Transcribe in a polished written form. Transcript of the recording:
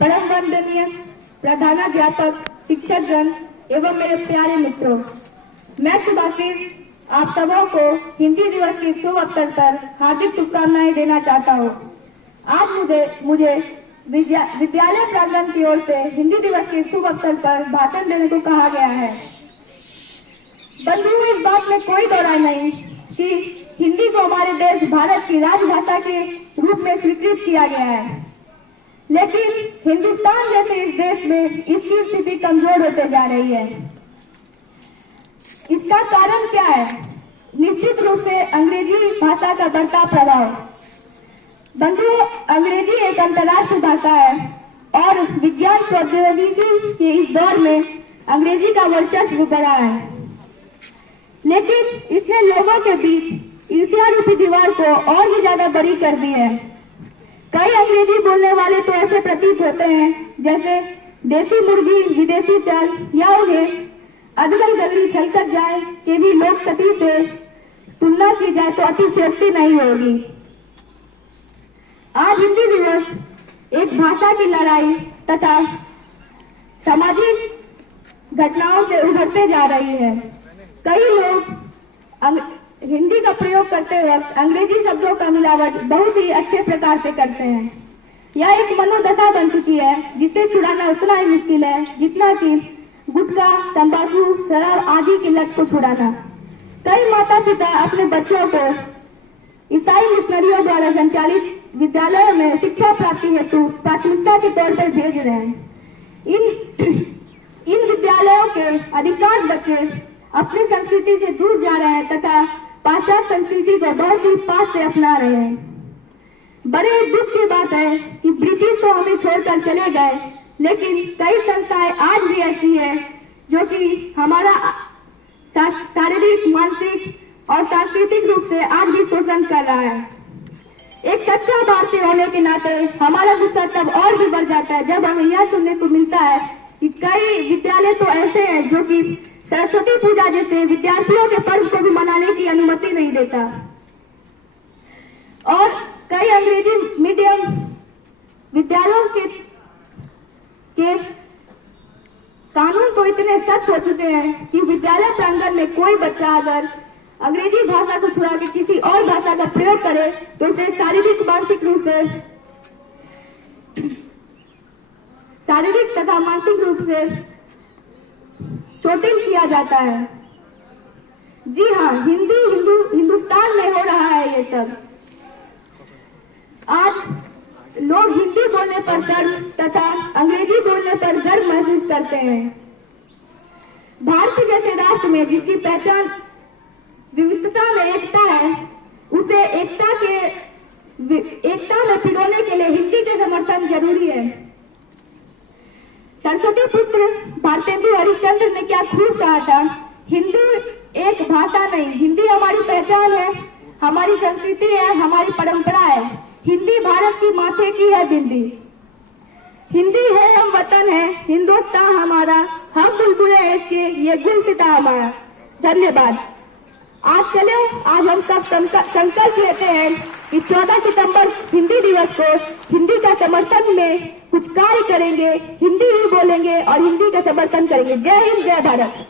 परम वंदनीय प्रधानाध्यापक, शिक्षकगण एवं मेरे प्यारे मित्रों, मैं सुभाषिष आप सबों को हिंदी दिवस के शुभ अवसर पर हार्दिक शुभकामनाएं देना चाहता हूँ। आज मुझे विद्यालय प्रांगण की ओर से हिंदी दिवस के शुभ अवसर पर भाषण देने को कहा गया है। बंधुओं, इस बात में कोई दो राय नहीं कि हिंदी को हमारे देश भारत की राजभाषा के रूप में स्वीकृत किया गया है, लेकिन हिंदुस्तान जैसे इस देश में इसकी स्थिति कमजोर होते जा रही है। इसका कारण क्या है? निश्चित रूप से अंग्रेजी भाषा का बढ़ता प्रभाव। बंधुओं, अंग्रेजी एक अंतर्राष्ट्रीय भाषा है और विज्ञान प्रौद्योगिकी के इस दौर में अंग्रेजी का वर्चस्व बढ़ा है, लेकिन इसने लोगों के बीच ईर्ष्या रूपी दीवार को और भी ज्यादा बड़ी कर दी है। कई अंग्रेजी बोलने वाले तो ऐसे प्रतीत होते हैं जैसे देसी मुर्गी विदेशी चाल, या उन्हें अदगल गली छलकर जाए कि भी लोक कथी से तुलना की जाए तो अतिशयोक्ति नहीं होगी। आज हिंदी दिवस एक भाषा की लड़ाई तथा सामाजिक घटनाओं से उभरते जा रही है। कई लोग हिंदी का प्रयोग करते वक्त अंग्रेजी शब्दों का मिलावट बहुत ही अच्छे प्रकार से करते हैं। यह एक मनोदशा बन चुकी है जिसे छुड़ाना उतना ही मुश्किल है जितना कि गुटखा, तंबाकू, शराब आदि की लत को छुड़ाना। कई माता पिता अपने बच्चों को ईसाई मिशनरियों द्वारा संचालित विद्यालयों में शिक्षा प्राप्ति हेतु प्राथमिकता के तौर पर भेज रहे हैं। इन विद्यालयों के अधिकांश बच्चे अपनी संस्कृति से दूर जा रहे हैं तथा पाश्चात्य संस्कृति को बहुत ही पास से अपना रहे हैं। बड़े दुख की बात है कि ब्रिटिश तो हमें छोड़कर चले गए, लेकिन कई संस्थाएं आज भी ऐसी है जो कि हमारा शारीरिक, मानसिक और सांस्कृतिक रूप से आज भी शोषण कर रहा है। एक सच्चा भारतीय होने के नाते हमारा गुस्सा तब और भी बढ़ जाता है जब हमें यह सुनने को मिलता है कि कई विद्यालय तो ऐसे हैं जो कि सरस्वती पूजा जैसे विद्यार्थियों के पर्व को भी मनाने की अनुमति नहीं देता, और कई अंग्रेजी मीडियम विद्यालयों के कानून तो इतने सख्त हो चुके हैं कि विद्यालय प्रांगण में कोई बच्चा अगर अंग्रेजी भाषा को छुड़ा के किसी और भाषा का प्रयोग करे तो उसे शारीरिक तथा मानसिक रूप से चोटिल किया जाता है। जी हाँ, हिंदुस्तान में हो रहा है ये सब। आज लोग हिंदी बोलने पर गर्व तथा अंग्रेजी बोलने पर गर्व महसूस करते हैं। भारत जैसे राष्ट्र में जिसकी पहचान विविधता में एकता है, उसे एकता में पिरोने के लिए हिंदी के समर्थन जरूरी है। सरस्वती पुत्र भारतेंदु हरिश्चंद्र ने क्या खूब कहा था, हिंदी एक भाषा नहीं, हिंदी हमारी पहचान है, हमारी संस्कृति है, हमारी परंपरा है। हिंदी भारत की माथे की है बिंदी। हिंदी है हम वतन है, हिंदुस्तान हमारा, हम बुलबुले हैं इसके, ये गुलसिता हमारा। धन्यवाद। आज हम सब संकल्प लेते हैं कि 14 सितंबर हिंदी दिवस को हिंदी का समर्थन में कुछ कार्य करेंगे, हिंदी ही बोलेंगे और हिंदी का समर्थन करेंगे। जय हिंद, जय भारत।